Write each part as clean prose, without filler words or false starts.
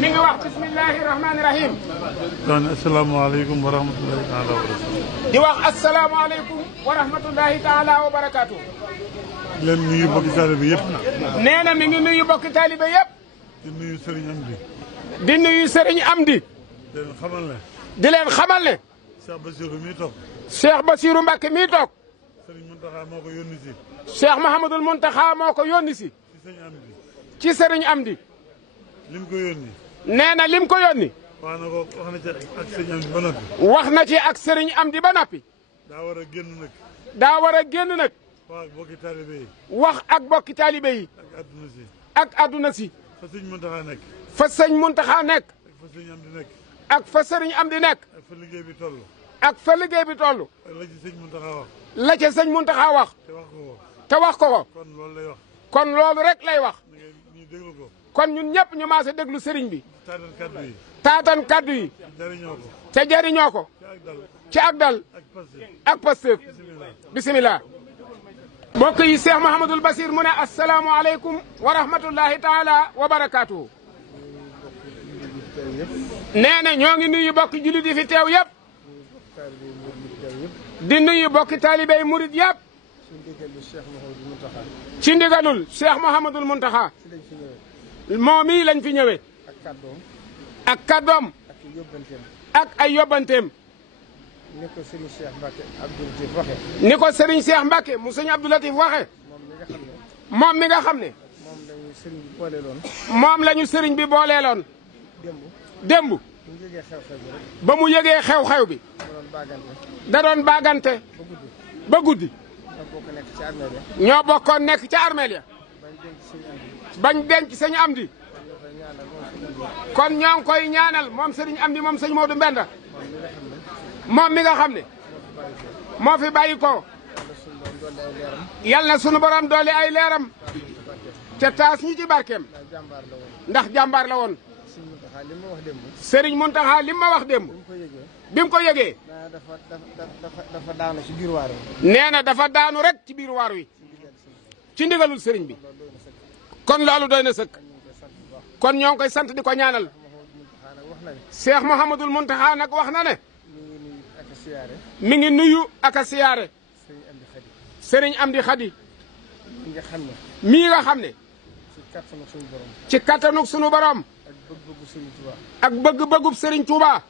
mi ngi wax bismillahi rahmaani rahim. kon asalaamaaleykum wa rahmatulahi taala wa barakaatu. di wax asalaamaaleykum wa rahmatulahi taala wa barakaatu. di leen nuyu bokki taalibe yëpp. nee na mi ngi nuyu bokki taalibe yëpp. di nuyu Serigne Amdi. di nuyu Serigne Amdi. di leen xamal ne. di leen xamal ne. Cheikh Bassirou mii toog. Cheikh Bassirou Mbacké mii toog. Serigne Mountakha moo ko yónni si. Cheikh Mouhamadul Mountakha moo ko yónni si. ci Serigne Amdi. ci Serigne Amdi. lim ko yónni. nee na lim ko yónni. wax na ko wax na ci ak Serigne Amdi ba noppi. wax na ci ak Serigne Amdi ba noppi. daa war a génn nag. daa war a génn nag. wax ak bokki taalibe yi. wax ak bokki taalibe yi. ak adduna si. ak adduna si. fa Serigne Mountakha nekk. fa sëñ Mountakha nekk. ak fa Serigne Amdi nekk. ak fa Serigne Amdi nekk. ak fa liggéey bi toll. ak fa liggéey bi toll. ak la ci Serigne Mountakha wax. la ca sëñ Mountakha wax. te wax ko ko. te wax ko ko. kon loolu lay wax. kon loolu rek lay wax. na ngeen ñu déglu ko. kon ñun ñëpp ñu maase déglu Serigne bi. taatan kaddu yi. taatan kaddu yi. jariñoo ko. te jariñoo ko. ci ak dal. ci ak dal. ak passé. ak Pastef. bisimilah. bisimilah. mbokk yi Cheikh Mouhamadul Bassir mu ne asalaamualeykum wa rahmatullahi taala wa barakaatuhu. nee na ñoo ngi nuyu bokki jullit yi fi teew yëpp. di nuyu bokki taalibey murit yëpp. ci ndigalul Cheikh Mouhamadul Mountakha. moom mii lañ fi ñëwee. ak kàddoom. ak ay yóbbanteem. ni ko Serigne Cheikh Mbacké Abdou Latif waxe. ni ko Serigne Cheikh Mbacké mu sëñ Abdou Latif waxe. moom mi nga xam ne. moom la ñu Serigne bi booleeloon. démb. ba mu yëgee xew-xew bi. da doon baagante. ba guddi. ñoo bokkoon nekk ca armeel ya. bañ denc sëñ Amdi. kon ñoo ngi koy ñaanal moom Serigne Amdi moom sëñ Modou Mbenda. moom mi nga xam ne. moo fi bàyyi ko. yal na sunu borom doole ay leeram. te taas ñi ci barkeem. ndax jàmbaar la woon. Serigne Mountakha li ma wax démb. bi mu ko yëgee. dafa daanu ci biir waar wi. nee na dafa daanu rek ci biir waar wi. ci ndigalul Serigne bi. kon loolu doy na sëkk. kon ñoo ngi koy sant di ko ñaanal. Cheikh Mouhamadul Mountakha nag wax na ne. mi ngi nuyu ak a siyaare. Serigne Amdi Khady. mii nga xam ne. ci kattanug sunu borom. ak bëgg-bëggub Serigne Touba.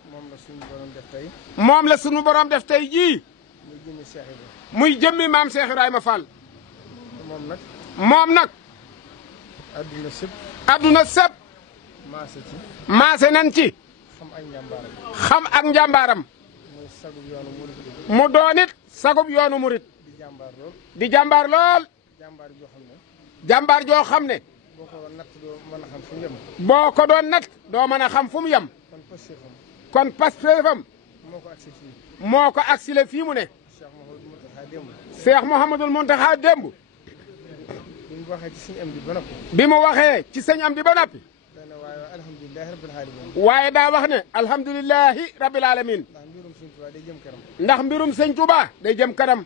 moom la sunu borom def tey jii. muy jëmmi maam Cheikh Ibrahima Fall. moom nag. adduna sëpp. maase nañ ci. xam ak njàmbaaram. mu doon it sagub yoonu murit. di jàmbaar lool. jàmbaar joo xam ne. boo ko doon natt doo mën a xam fu mu yem. kon Pastefam. moo ko agsile fii mu ne. Cheikh Mouhamadul Mountakha démb. bi mu waxee ci sëñ Amdi ba noppi. waaye daa wax ne alhamdulilahi rabbil alamin. ndax mbirum sëñ Touba day jëm kanam.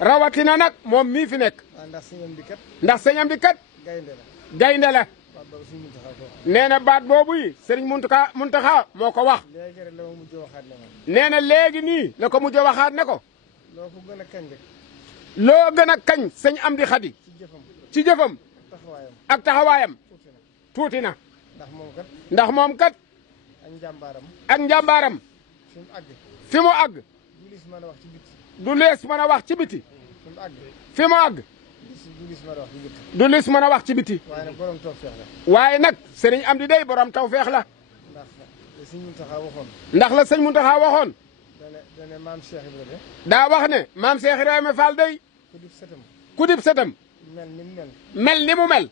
rawatina nag moom mii fi nekk. ndax sëñ Amdi kat. gaynde la. nee na baat boobu yi Serigne Mountakha moo ko wax. nee na léegi nii la ko mujj waxaat ne ko. loo gën a kañ sëñ Amdi Khady. ci jëfam. ak taxawaayam. tuuti na. ndax moom kat. ak njàmbaaram. fi mu àgg. du lees mën a wax ci biti. fi mu àgg. du lees mën a wax ci biti. waaye nag Serigne Amdi day borom tawfeex la. ndax la sëñ Mountakha waxoon. daa wax ne maam Cheikh Ibrahima Fall day. ku dib sëtam. mel ni mu mel.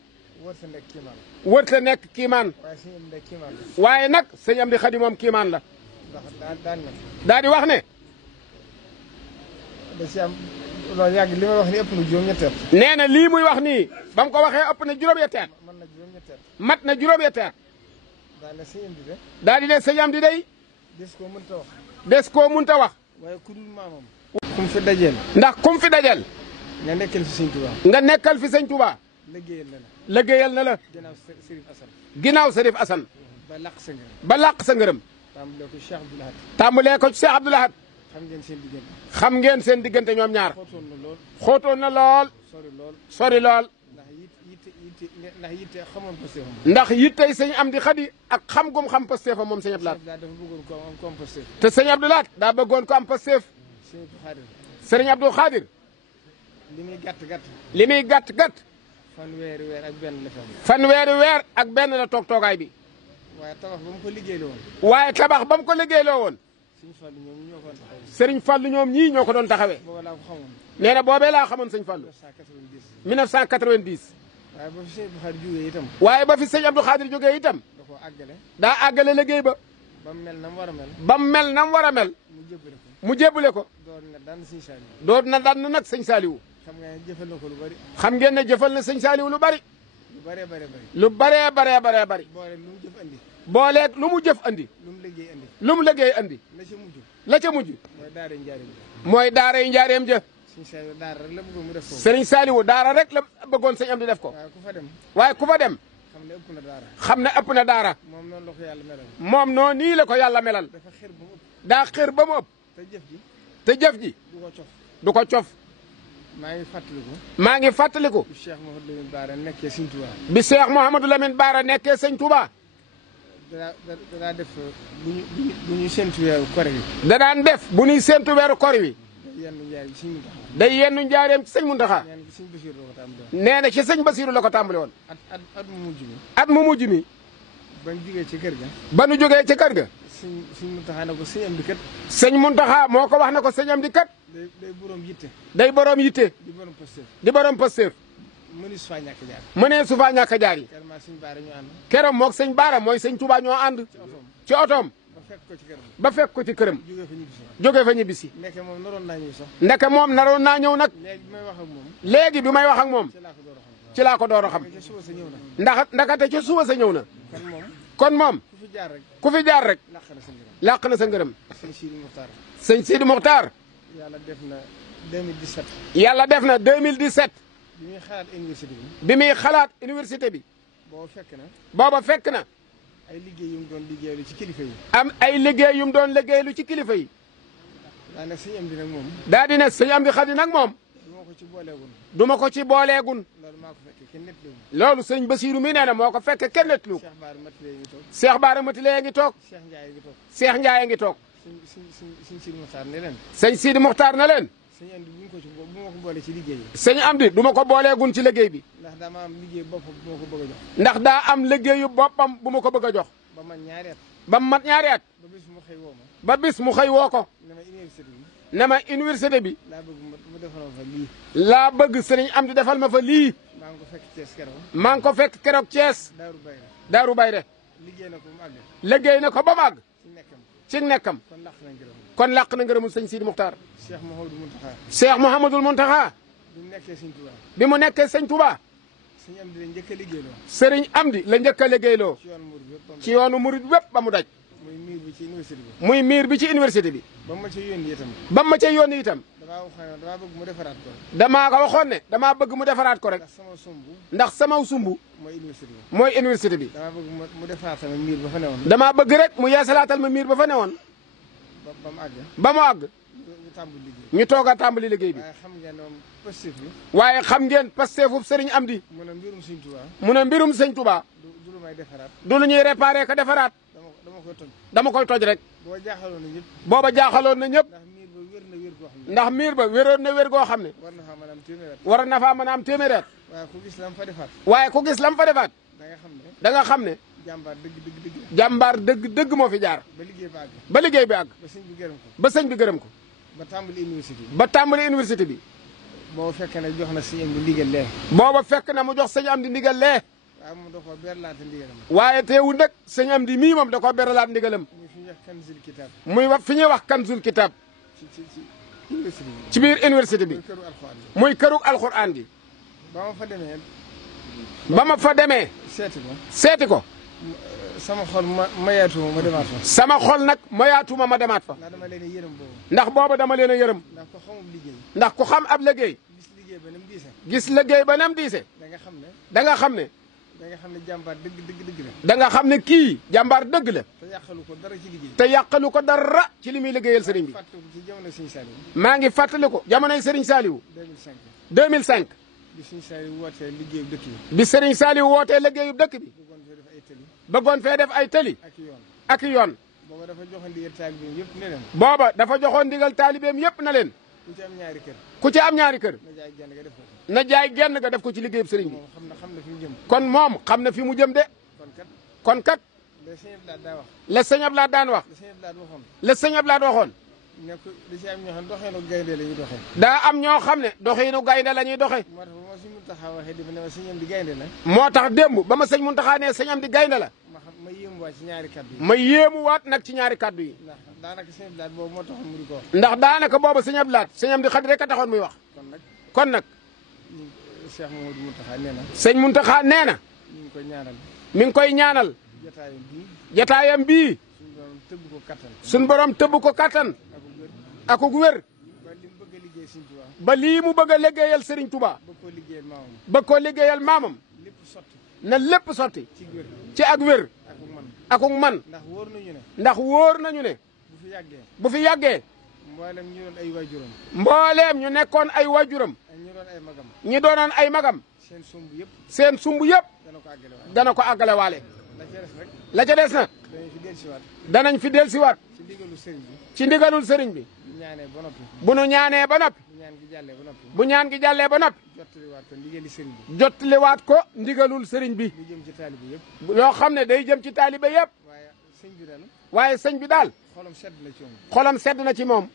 wërta nekk kiimaan. waaye nag sëñ Amdi Khady moom kiimaan la. daa di wax ne. loolu yàgg li may wax ni ëpp na juróom-ñetti at. nee na lii muy wax nii ba mu ko waxee ëpp na juróom-ñetti at. mat na juróom-ñetti at. daa di ne sëñ Amdi day. des koo mënta wax. des koo mënta wax. waaye ku dul maamam. kum fi dajeel. ndax kum fi dajeel. nga nekkal fi sëñ Touba. nga nekkal fi sëñ Touba. liggéeyal na la ginnaaw Sërif Asan ba làq sa ngërëm tàmbalee ko ci Cheikh Abdou Lahad xam ngeen seen diggante ñoom ñaar xóotoon na lool sori lool ndax yittey sëñ Amdi Xadi ak xam gum xam Pastef moom sëñ Abdou Lahad te sëñ Abdou Lahad daa bëggoon ko am Pastef sëriñ Abdou Khadir li muy gàtt fanweeri weer ak benn la fi am. fanweeri weer ak benn la toog toogaay bi. waaye tabax ba mu ko liggéeyloo woon. waaye tabax ba mu ko liggéeyloo woon. Sëriñ Fallu ñoom ñii ñoo ko doon taxawee. Sëriñ Fallu ñoom ñii ñoo ko doon taxawee. booba laa ko xamoon. nee na boobee laa xamoon sëñ Fallu. 1990. waaye ba fi sëñ Abdou Khadir jógee waaye ba fi sëñ Abdou Khadir jógee itam. itam. da koo àggale. daa àggale liggéey ba. ba mu mel na mu war a mel. ba mu mel na mu war a mel. mu jébbale ko. mu jébbale ko. doon na daan doon na daan nag sëñ Saliou. sëñ Saliou. xam nga jëfal na ko lu bari. xam ngeen ne jëfal na sëñ Saliou lu bari. lu baree baree bari. lu baree baree bari. boole lu mu jëf andi. booleeg lu mu jëf andi. lu mu liggéey andi. lu mu liggéey andi. la ca mujj. la ca mujj. mooy daara njaareem. mooy daara yi njaareem ja. sëñ Saliou daara rek la bëggoon mu def ko. sëriñ Saliou daara rek la bëggoon sëñ am di def ko. waaye ku fa dem. waaye ku fa dem. xam ne ëpp na daara. xam ne ëpp na daara. moom noonu la ko yàlla melal. moom noonu nii la ko yàlla melal. dafa xër ba mu ëpp. daa xër ba mu ëpp. te jëf ji. te jëf ji. du ko cof. du ko cof. maa ngi fàttaliku. maa ngi fàttaliku. bu Cheikh Mouhamadou Lamine Bara nekkee Sëñ Touba. bi Cheikh Mouhamadou Lamine Bara nekkee sëñ Touba. danaa def bu ñu séntu weeru kore wi. danaan def bu ñuy séntu weeru kor wi. day yenn njaareem ci Sëñ Muntaxa. day yennu njaareem ci sëñ Muntaxa. nee na ci Sëñ Basiru la ko nee na ci sëñ Basiru la ko tàmbali tàmbali. woon. at mu mujj mi. at mu mujj mi. ba ñu jógee ci kër ga. ba nu jógee ci kër ga. Sëñ Muntaxa ne ko sëñ am di kat. sëñ Muntaxa moo ko wax na ko sëñ am di kat. day boroom yitte. day boroom yitte. di boroom Pastef. di boroom Pastef. mëni su faa ñàkk jaar. mënee su faa ñàkk jaar yi. keroog maa sëñ Baara ñu ànd. keroog moog sëñ Baara mooy sëñ Touba ñoo ànd. ci otoom. ci otoom. ba fekk ko ci këram. ba fekk ko ci këram. jógee fa ñibbisi. jógee fa ñibbisi. ndeke moom naroon naa ñëw sax. ndeke moom naroon naa ñëw nag. léegi bi may wax léegi bi may wax ak moom. ak moom. ci laa ko door a xam. ci laa ko door a xam. ndeke suba sa ñëw na. ndax ndakate ca suba sa ñëw na. kon moom. kon moom ku fi jaar rek. ku fi jaar rek. làq na sa ngërëm. làq na sa ngërëm. sëñ Sidi Muxtaar. sëñ Sidi Muxtaar. yàlla def na 2017. yàlla def na 2017. bi muy xalaat université bi. bi muy xalaat université bi. booba fekk na. booba fekk na. ay liggéey yu mu doon liggéeylu ci kilifa yi. am ay liggéey yu mu doon liggéeylu ci kilifa yi. daa ne sëñ am di nag moom. daa di ne sëñ am di xadi nag moom. du ma ko ci booleegun. du ma ko ci booleegun. loolu maa ko fekkee kenn nettaliwu. loolu sëñ Basiiru mi nee na moo ko fekke kenn nettaliwu ko. Cheikh Baara Matilee ngi toog. Cheikh Baara Matilee ngi toog. Cheikh Ndiaye ngi toog. Cheikh Ndiaye ngi toog. sëñ Sidi Muxtaar ne leen. sëñ Sidi Muxtaar na leen. sëñ am di bu ko ci bu ma ko boole ci liggéey yi. sëñ am di du ma ko booleegun ci liggéey bi. ndax dama am liggéey bopp bu ma ko bëgg a jox. ndax daa am liggéeyu boppam bu ma ko bëgg a jox. ba man ñaari at. ba mu mat ñaari at. ba bis mu xëy woo ma. ba bis mu xëy woo ko. ne ma université bi. ne ma université bi. laa bëgg mu defal ma fa lii. laa bëgg sëriñ am di defal ma fa lii. maa ngi ko fekk Thiès keroog. maa ngi ko fekk keroog Thiès. Daaru Bayra. Daaru Bayre. liggéey na ko mu àgg. liggéey na ko ba mu àgg. ci nekkam. ci nekkam. kon làq na ngërëm. kon làq na ngërëmul sëñ Sidi Muxtaar. Cheikh Mouhamadou Mountakha. Cheikh Mouhamadul Muntaxa. bi mu nekkee Sëñ Touba. bi mu nekkee sëñ Touba. sëñ am di la njëkk a liggéeyloo. sëriñ am di la njëkk a liggéeyloo. ci yoonu murid ci yoonu murid yëpp. wépp ba mu daj. muy miir bi ci université bi. muy miir bi ci université bi. ba ma ca yónni itam. ba ma ca yónni itam. damaa bëgg mu defaraat ko. damaa ko waxoon ne damaa bëgg mu defaraat ko rek. ndax sama sumb. ndax sama sumb mooy université bi. mooy université bi. damaa bëgg mu defaraat sama miir ba fa newoon. damaa bëgg rek mu yeesalaatal ma miir ba fa newoon. ba mu àgg. ba mu àgg. ñu tàmbali liggéey. ñu toog a tàmbali liggéey bi. waaye xam ngeen moom Pastef bi. waaye xam ngeen Pastefub sëriñ am di. mu ne mbirum Sëñ Touba. mu ne mbirum sëñ Touba. du lu may defaraat. du lu ñuy réparé ka defaraat. dama koy toj. dama koy toj rek. boo jaaxaloon na ñëpp. booba jaaxaloon na ñëpp. ndax miir ba wér na wér goo xam ne. ndax miir ba wéroon na wér goo xam ne. war na faa mën a am téeméer. war na faa mën a am téeméeri at. waaye ku gis lam fa defaat. waaye ku gis lam fa defaat. da nga xam ne. da nga xam ne. jàmbaar dëgg. jàmbaar dëgg moo fi jaar. ba liggéey ba àgg. ba liggéey bi àgg. ba sëñ bi gërëm ko. ba sëñ bi gërëm ko. ba tàmbali université bi. ba tàmbali université bi. boo fekkee ne jox na sëñ am di ndigal lee. booba fekk na mu jox sëñ am di ndigal lee. waaye moom da koo beralaate ndigalam. waaye teewul nag sëñ am di mii moom da koo beralaat ndigalam. muy fi ñuy wax kanzul kitab. muy wax fi ñuy wax kanzul kitab. ci université bi. ci biir université bi. muy këru alxuraan bi. muy këru alxuraan gi. ba ma fa demee. ba ma fa demee. seeti ko. seeti ko. sama xol mayaatuma ma demaat fa. sama xol nag mayaatuma ma demaat fa. ndax dama leen a yërëm boobu. ndax booba dama leen a yërëm. ndax ko xamul liggéey. ndax ku xam ab liggéey. gis liggéey ba nam diise. gis liggéey ba nam diise. da nga xam ne. da nga xam ne. da nga xam ne jàmbaar dëgg la. da nga xam ne kii jàmbaar dëgg la. te yàqalu ko dara ci liggéey. te yàqalu ko dara ci li muy liggéeyal sëriñ bi. maa ngi fàttaliku jamonoy sëriñ Saliou. 2005. bi sëriñ Saliou wootee liggéeyu dëkk bi. bi sëriñ Saliou wootee liggéeyu dëkk bi. bëggoon fee def ay tëli. ak yoon. booba dafa joxoon ndigal taalibeem yëpp ne leen. booba dafa joxoon ndigal taalibeem yëpp na leen. ku ci am ñaari kër. ku ci am ñaari kër. na jaay genn nga def ko. na jaay genn nga def ko ci liggéeyub sëriñ bi. xam na fi mu jëm. kon moom xam na fi mu jëm de. kon kat. la sëñ Abdoulaye daan wax. la sëñ Abdoulaye waxoon. ne ko da ci am ñoo xam doxeenu gaynde la ñuy doxee. daa am ñoo xam ne doxeenu gaynde la ñuy doxee. moo tax ba ma sëñ Muntaxa waxee dafa ne ma sëñam di gaynde la. moo tax démb ba ma sëñ Muntaxa ne sëñam di gaynde la. ma yéemuwaat ci ñaari kaddu yi. ma yéemuwaat nag ci ñaari kaddu yi. ndax daanaka sëñ Abdoulaye boobu moo taxoon mu di ko wax. ndax daanaka boobu sëñ Abdoulaye sëñam di xadi rek a taxoon muy wax. kon nag. Cheikh Mouhamadou Mountakha nee na. sëñ Muntaxa nee na. mi ngi koy ñaanal. mi ngi koy ñaanal. jataayam bii. suñ borom tëbb ko kattan. ak gu wér. ba lii mu bëgg a liggéeyal Serigne Touba. bëgg koo liggéeyal maamam. na lépp sotti. ci ak wér. akuk man. ndax wóor nañu ne. bu fi yàggee. mbooleem ñu doon ay waajuram. mbooleem ñu nekkoon ay waajuram. ñi doonoon ay magam. seen sumb yëpp. dana ko àggale waale. la ca des nag. danañ fi dellusiwaat. ci ndigalul sëriñ bi. bu nu ñaanee ba noppi. bu ñaan gi jàllee ba noppi. jottaliwaat ko ndigalul sëriñ bi. yoo xam ne day jëm ci taalibe yëpp. waaye sëñ bi daal. xolam sedd na ci moom.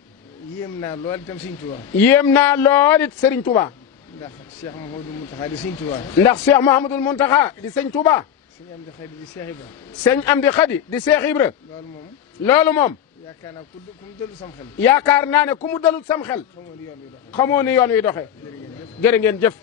yéem naa lool itam sëriñ Touba. yéem naa lool it sëriñ Touba. ndax Cheikh Mouhamadou Mountakha di sëriñ Touba. ndax Cheikh Mouhamadou Mountakha di sëñ Touba. sëñ Amdi Khady di Cheikh Ibra. sëñ Amdi Khady di Cheikh Ibra. loolu moom. yaakaar naa ku mu dalul sam xel. yaakaar naa ne ku mu dalul sam xel. xamoo ni yoon wi doxee. jërë ngeen jëf.